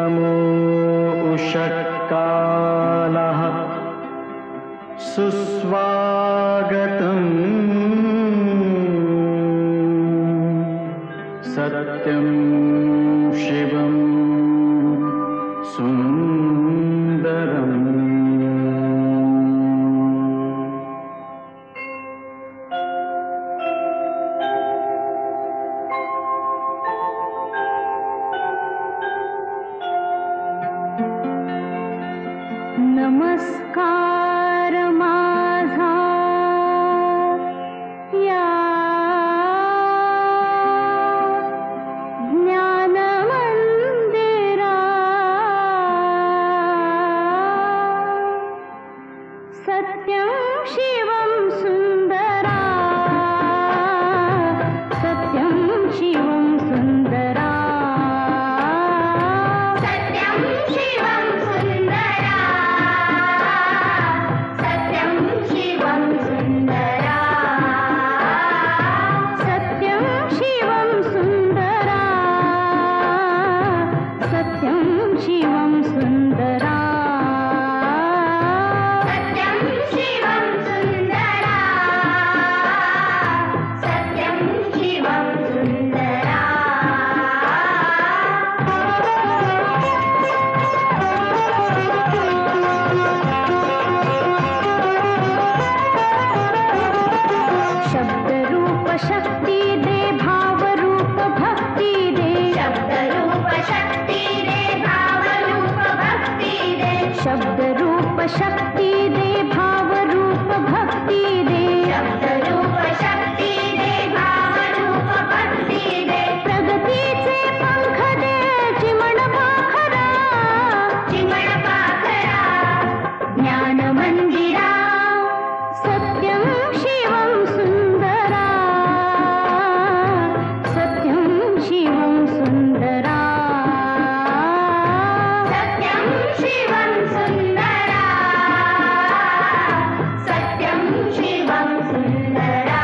नमो उषत्कालः सुस्वागतम् सत्यं शिवं सुन्दरम्। नमस्कार माझा या ज्ञान मंदिरा, सत्यं शिवं सुंदरा, सत्यं शिवं सुंदरा, सत्यं शिवं सुंदरा, सत्यं शिवं सुंदरा, सत्यं शिवं सुंदरा, सत्यं शिवं सुंदरा, सत्यं शिवं सुंदरा, सत्यं शिवं सुंदरा। शब्द रूप शक्ति दे, भाव रूप भक्ति दे, शब्द रूप शक्ति दे, भाव रूप भक्ति दे, शब्द रूप शक्ति दे, भाव रूप भक्ति दे, शब्द रूप शक्ति दे, भाव रूप भक्ति दे, प्रगतीचे पंख दे, चिमण पाखरा, चिमण पाखरा, ज्ञान मंदिरा, सत्यं शिवं सुंदरा, सत्यं शिवं सुंदरा, सत्यं शिवं सुंदरा, सत्यं शिवं सुंदरा।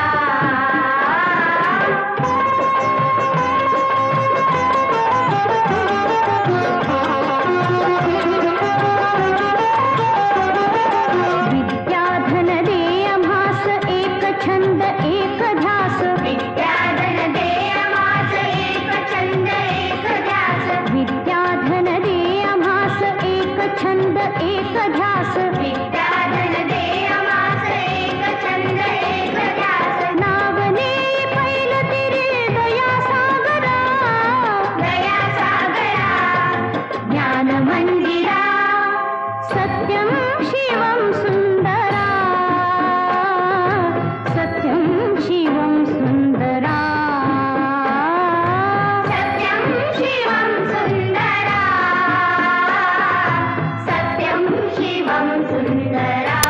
विद्याधन दे आम्हास एक छंद एक ध्यास, विद्याधन दे आम्हास एक छंद एक ध्यास, विद्याधन दे आम्हास एक छंद एक ध्यास, विद्याधन दे आम्हास एक छंद एक ध्यास, नावने पैल तिरे दया सागरा, दया सागरा, ज्ञान मंदिरा, सत्यं शिवं सुंदरा, सत्यं शिवं सुंदरा, सत्यं शिवं सुंदरा, सत्यं शिवं सुंदरा।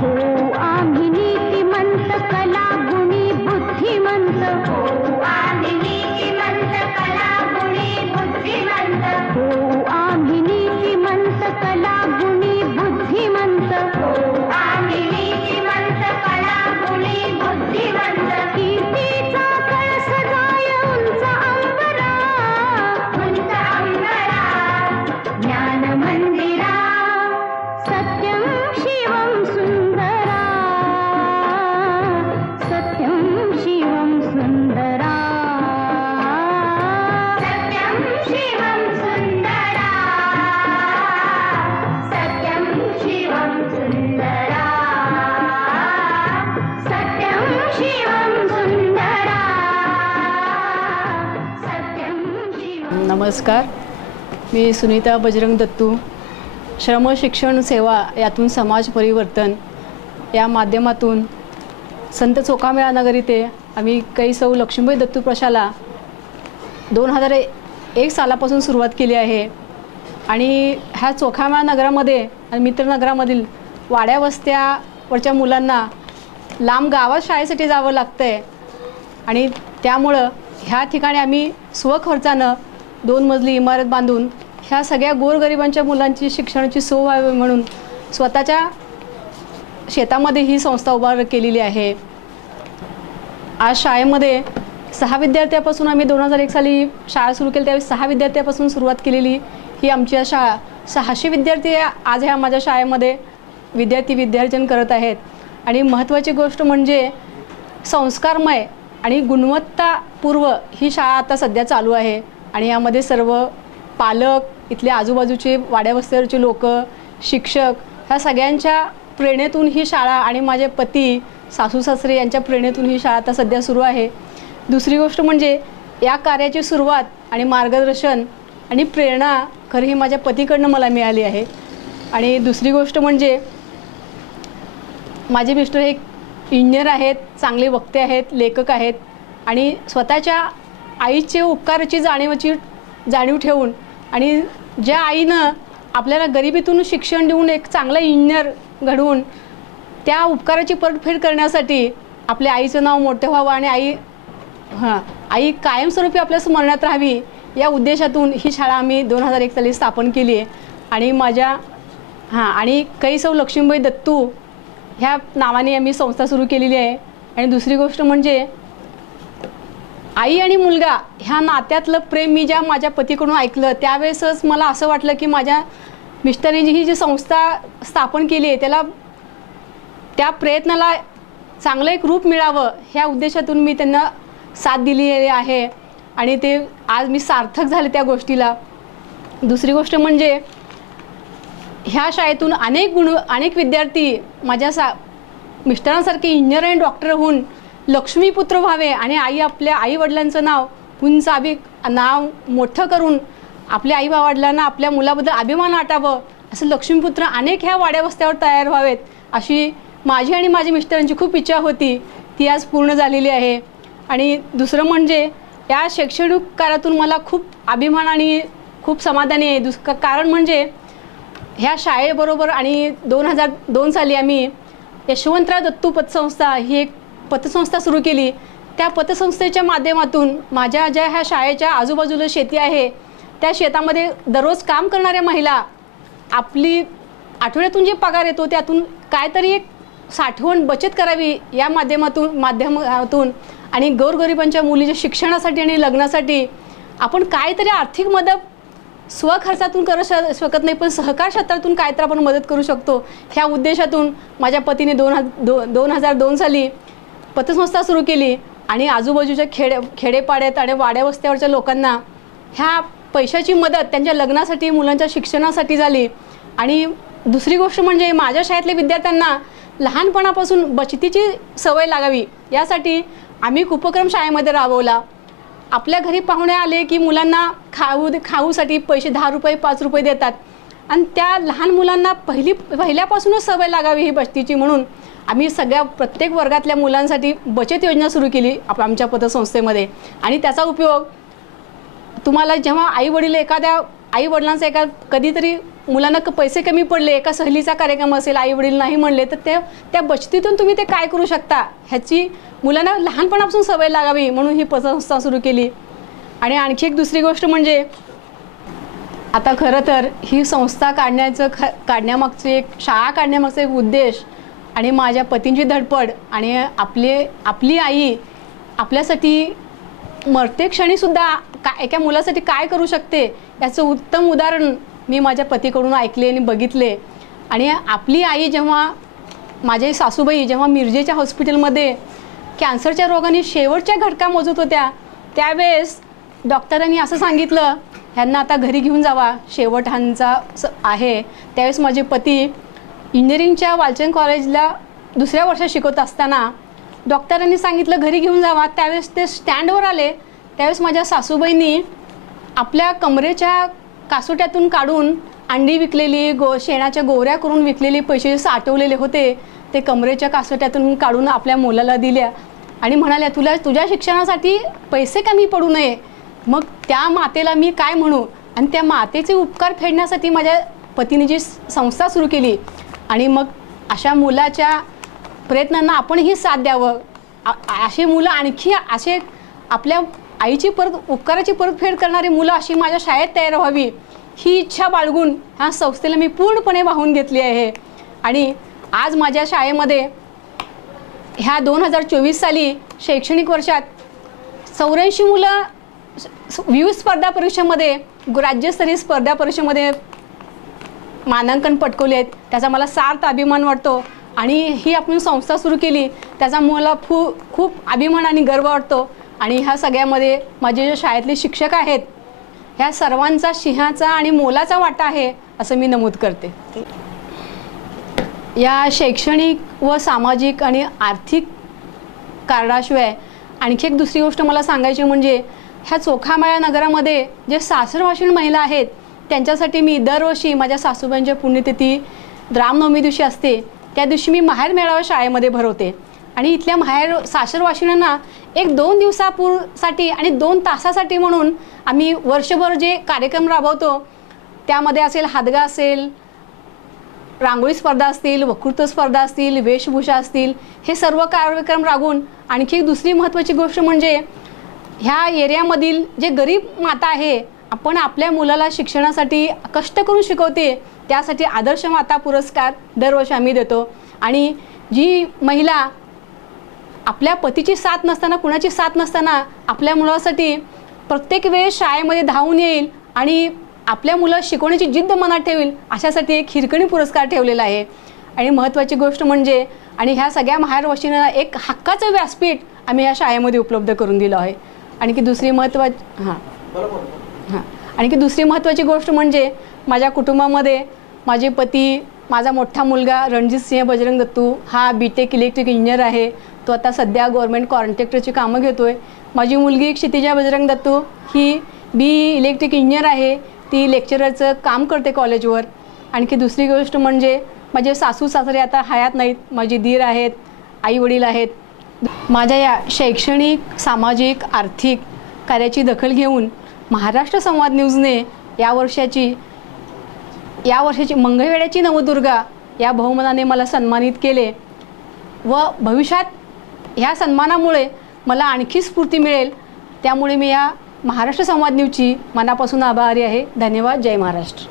हो आम्ही नीतिमंत, कला गुणी बुद्धिमंत, हो आम्ही नीतिमंत, कला गुणी बुद्धिमंत, हो आम्ही नीतिमंत, कला गुणी बुद्धिमंत, हो आम्ही नीतिमंत, कला गुणी बुद्धिमंत, कीर्तीचा कळस जाय उंच अंबरा, उंच अंबरा, ज्ञान मंदिरा, सत्यं शिवं सुंदरा, सत्यं शिवं सुंदरा, सत्यं शिवं सुंदरा, सत्यं शिवं सुंदरा, सत्यं शिवं सुंदरा, सत्यं शिवं। नमस्कार, मी सुनीता बजरंग दत्तू, श्रम शिक्षण सेवा यातून समाज परिवर्तन या माध्यमातून संत चोखामेळा नगर इथे आम्ही सौ लक्ष्मीबाई दत्तू प्रशाला 2001 सालापासून सुरुवात केली आहे आणि ह्या चोखामेळा नगरामध्ये आणि मित्रनगरामधील वाड्या वस्त्यावरच्या मुलांना लांब गावात शाळेसाठी जावं लागतंय आणि त्यामुळं ह्या ठिकाणी आम्ही स्वखर्चानं 2 मजली इमारत बांधून ह्या सगळ्या गोरगरिबांच्या मुलांची शिक्षणाची सोय व्हावी म्हणून स्वतःच्या शेतामध्ये ही संस्था उभा केलेली आहे. आज शाळेमध्ये 6 विद्यार्थ्यापासून आम्ही 2001 साली शाळा सुरू केली, त्यावेळी 6 विद्यार्थ्यापासून सुरुवात केलेली ही आमची शाळा. 600 विद्यार्थी आज ह्या माझ्या शाळेमध्ये विद्यार्थ्यार्जन करत आहेत. आणि महत्त्वाची गोष्ट म्हणजे संस्कारमय आणि गुणवत्तापूर्व ही शाळा आता सध्या चालू आहे. आणि यामध्ये सर्व पालक, इथले आजूबाजूचे वाड्या वस्त्यावरचे लोक, शिक्षक ह्या सगळ्यांच्या प्रेरणेतून ही शाळा आणि माझे पती, सासू सासरे यांच्या प्रेरणेतून ही शाळा आता सध्या सुरू आहे. दुसरी गोष्ट म्हणजे या कार्याची सुरुवात आणि मार्गदर्शन आणि प्रेरणा खरं ही माझ्या पतीकडनं मला मिळाली आहे. आणि दुसरी गोष्ट म्हणजे माझे मिस्टर हे इंजिनियर आहेत, चांगले वक्ते आहेत, लेखक आहेत. आणि स्वतःच्या आईचे उपकाराची जाणीव ठेवून आणि ज्या आईनं आपल्याला गरिबीतून शिक्षण देऊन एक चांगला इंजिनियर घडवून त्या उपकाराची परतफेड करण्यासाठी आपल्या आईचं नाव मोठं व्हावं आणि आई कायमस्वरूपी आपल्या स्मरणात राहावी या उद्देशातून ही शाळा आम्ही 2001 साली स्थापन केली आहे. आणि आणि कैसव लक्ष्मीबाई दत्तू ह्या नावाने आम्ही संस्था सुरू केलेली आहे. आणि दुसरी गोष्ट म्हणजे आई आणि मुलगा ह्या नात्यातलं प्रेम मी ज्या माझ्या पतीकडून ऐकलं त्यावेळेसच मला असं वाटलं की माझ्या मिस्टरांनी ही जी संस्था स्थापन केली आहे त्या प्रयत्नाला चांगलं एक रूप मिळावं ह्या उद्देशातून मी त्यांना साथ दिली आहे. आणि ते आज मी सार्थक झाले त्या गोष्टीला. दुसरी गोष्ट म्हणजे ह्या शाळेतून अनेक विद्यार्थी माझ्या मिस्टरांसारखे इंजिनियर आणि डॉक्टर होऊन लक्ष्मीपुत्र व्हावे आणि आपल्या आईवडिलांचं नाव मोठं करून आपल्या आईवडिलांना आपल्या मुलाबद्दल अभिमान वाटावं असं लक्ष्मीपुत्र अनेक ह्या वाड्या वस्त्यावर तयार व्हावेत अशी माझी आणि माझ्या मिस्टरांची खूप इच्छा होती. ती आज पूर्ण झालेली आहे. आणि दुसरं म्हणजे या शैक्षणिक कार्यातून मला खूप अभिमान आणि खूप समाधानी आहे. कारण म्हणजे ह्या शाळेबरोबर आणि 2002 साली आम्ही यशवंतराव दत्तू पतसंस्था ही एक पतसंस्था सुरू केली. त्या पतसंस्थेच्या माध्यमातून माझ्या ज्या ह्या शाळेच्या आजूबाजूला शेती आहे त्या शेतामध्ये दररोज काम करणाऱ्या महिला आपली आठवड्यातून जे पगार येतो त्यातून काहीतरी एक साठवण बचत करावी या माध्यमातून आणि गोरगरिबांच्या मुलीच्या शिक्षणासाठी आणि लग्नासाठी आपण काहीतरी आर्थिक मदत स्वखर्चातून करू शकत नाही पण सहकार क्षेत्रातून काहीतरी आपण मदत करू शकतो ह्या उद्देशातून माझ्या पतीने 2002 साली पतसंस्था सुरू केली. आणि आजूबाजूच्या खेडेपाड्यात आणि वाड्या वस्त्यावरच्या लोकांना ह्या पैशाची मदत त्यांच्या लग्नासाठी मुलांच्या शिक्षणासाठी झाली. आणि दुसरी गोष्ट म्हणजे माझ्या शाळेतल्या विद्यार्थ्यांना लहानपणापासून बचतीची सवय लागावी यासाठी आम्ही एक उपक्रम शाळेमध्ये राबवला. आपल्या घरी पाहुणे आले की मुलांना खाऊसाठी पैसे 10 रुपये 5 रुपये देतात आणि त्या लहान मुलांना पहिल्यापासूनच सवय लागावी ही बचतीची म्हणून आम्ही प्रत्येक वर्गातल्या मुलांसाठी बचत योजना सुरू केली आमच्या पतसंस्थेमध्ये. आणि त्याचा उपयोग तुम्हाला जेव्हा आईवडिलांचा कधीतरी मुलांना पैसे कमी पडले, एका सहलीचा कार्यक्रम असेल, आईवडील नाही म्हणले तर त्या बचतीतून तुम्ही ते काय करू शकता ह्याची मुलांना लहानपणापासून सवय लागावी म्हणून ही पतसंस्था सुरू केली. आणि आणखी एक दुसरी गोष्ट म्हणजे आता खरं तर ही संस्था काढण्यामागचे शाळा काढण्यामागचा एक उद्देश आणि माझ्या पतींची धडपड आणि आपली आई आपल्यासाठी मरते क्षणीसुद्धा एका मुलासाठी काय करू शकते याचं उत्तम उदाहरण मी माझ्या पतीकडून ऐकले आणि बघितले. आणि आपली आई जेव्हा माझे सासूबाई जेव्हा मिरजेच्या हॉस्पिटलमध्ये कॅन्सरच्या रोगाने शेवटच्या घटका मोजत होत्या त्यावेळेस डॉक्टरांनी असं सांगितलं ह्यांना आता घरी घेऊन जावा, शेवट ह्यांचा आहे. त्यावेळेस माझे पती इंजिनिअरिंगच्या वालचंद कॉलेजला 2ऱ्या वर्षात शिकवत असताना डॉक्टरांनी सांगितलं घरी घेऊन जावा. त्यावेळेस ते स्टँडवर आले. त्यावेळेस माझ्या सासूबाईंनी आपल्या कमरेच्या कासोट्यातून काढून अंडी विकलेली शेणाच्या गोवऱ्या करून विकलेले पैसे साठवलेले होते ते कमरेच्या कासोट्यातून काढून आपल्या मुलाला दिल्या आणि म्हणाल्या तुझ्या शिक्षणासाठी पैसे कमी पडू नये. मग त्या मातेला मी काय म्हणू. आणि त्या मातेचे उपकार फेडण्यासाठी माझ्या पतीने जी संस्था सुरू केली आणि मग अशा मुलाच्या प्रयत्नांना आपणही साथ द्यावं. असे मुलं आणखी असे आपल्या आईची उपकाराची परतफेड करणारी मुलं अशी माझ्या शाळेत तयार व्हावी ही इच्छा बाळगून ह्या संस्थेला मी पूर्णपणे वाहून घेतली आहे. आणि आज माझ्या शाळेमध्ये ह्या 2024 साली शैक्षणिक वर्षात 84 मुलं विविध स्पर्धा परीक्षेमध्ये राज्यस्तरीय स्पर्धा परीक्षेमध्ये मानांकन पटकवले आहेत. त्याचा मला सार्थ अभिमान वाटतो आणि ही आपण संस्था सुरू केली त्याचा मला खूप अभिमान आणि गर्व वाटतो. आणि ह्या सगळ्यामध्ये माझे जे शाळेतले शिक्षक आहेत ह्या सर्वांचा सिंहाचा आणि मोलाचा वाटा आहे असं मी नमूद करते. या शैक्षणिक व सामाजिक आणि आर्थिक कारणाशिवाय आणखी एक दुसरी गोष्ट मला सांगायची म्हणजे ह्या चोखामेळा नगरामध्ये जे सासरवाशीण महिला आहेत त्यांच्यासाठी मी दरवर्षी माझ्या सासूबाईंच्या पुण्यतिथी रामनवमी दिवशी असते त्या दिवशी मी माहेर मेळावा शाळेमध्ये भरवते. आणि इथल्या माहेर सासरवाशिणांना 1-2 दिवसासाठी आणि 2 तासासाठी म्हणून आम्ही वर्षभर जे कार्यक्रम राबवतो त्यामध्ये असेल हादगा असेल, रांगोळी स्पर्धा असतील, वक्तृत्व स्पर्धा असतील, वेशभूषा असतील, हे सर्व कार्यक्रम राबवून आणखी दुसरी महत्त्वाची गोष्ट म्हणजे ह्या एरियामधील जे गरीब माता आहे आपण आपल्या मुलाला शिक्षणासाठी कष्ट करून शिकवते त्यासाठी आदर्श माता पुरस्कार दरवर्षी आम्ही देतो. आणि जी महिला आपल्या पतीची साथ नसताना कुणाची साथ नसताना आपल्या मुलासाठी प्रत्येक वेळेस शाळेमध्ये धावून येईल आणि आपल्या मुलं शिकवण्याची जिद्द मनात ठेवील अशासाठी एक हिरकणी पुरस्कार ठेवलेला आहे. आणि महत्त्वाची गोष्ट म्हणजे आणि ह्या सगळ्या माहेरवाशिणींना एक हक्काचं व्यासपीठ आम्ही या शाळेमध्ये उपलब्ध करून दिलं आहे. आणखी दुसरी महत्त्वाची गोष्ट म्हणजे माझ्या कुटुंबामध्ये माझे पती, माझा मोठा मुलगा रणजित सिंह बजरंग दत्तू हा BTech इलेक्ट्रिक इंजिनियर आहे. तो आता सध्या गव्हर्नमेंट कॉन्ट्रॅक्टरची कामं घेतो आहे. माझी मुलगी क्षितिजा बजरंग दत्तू ही BE इलेक्ट्रिक इंजिनियर आहे. ती लेक्चररचं काम करते कॉलेजवर. आणखी दुसरी गोष्ट म्हणजे माझे सासू सासरे आता हयात नाहीत, माझी दीर आहेत, आई वडील आहेत. माझ्या या शैक्षणिक सामाजिक आर्थिक कार्याची दखल घेऊन महाराष्ट्र संवाद न्यूजने या वर्षाची मंगळवेढ्याची नवदुर्गा या बहुमानाने मला सन्मानित केले व भविष्यात ह्या सन्मानामुळे मला आणखी स्फूर्ती मिळेल. त्यामुळे मी या महाराष्ट्र संवाद न्यूजची मनापासून आभारी आहे. धन्यवाद. जय महाराष्ट्र.